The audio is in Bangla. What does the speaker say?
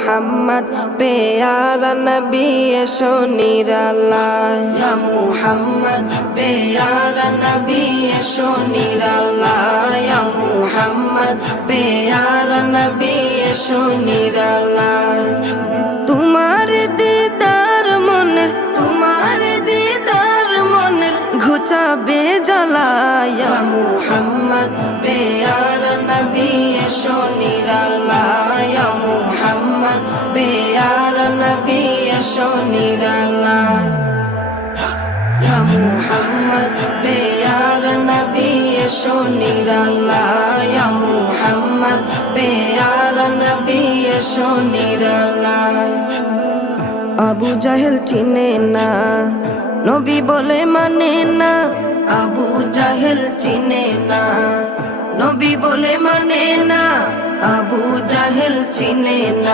মুহাম্মদ প্যারা নবী এসো নিরালায়, ইয়া মুহাম্মদ প্যারা নবী এসো নিরালায়, ইয়া মুহাম্মদ প্যারা নবী এসো নিরালায়। তোমার দিদার মনের, তোমার দিদার মনের ঘুচাবে জ্বালায়, ইয়া মুহাম্মদ প্যারা নবী এসো নিরালায়, ইয়া মুহাম্মদ প্যারা নবী এসো নিরালায়, ইয়া মুহাম্মদ প্যারা নবী এসো নিরালায়, ইয়া মুহাম্মদ প্যারা নবী এসো নিরালায়। আবু জাহেল চিনে না, নবী বলে মানে না, আবু জাহেল চিনে না, নবী বলে মানে না, আবু জাহেল চিনে না।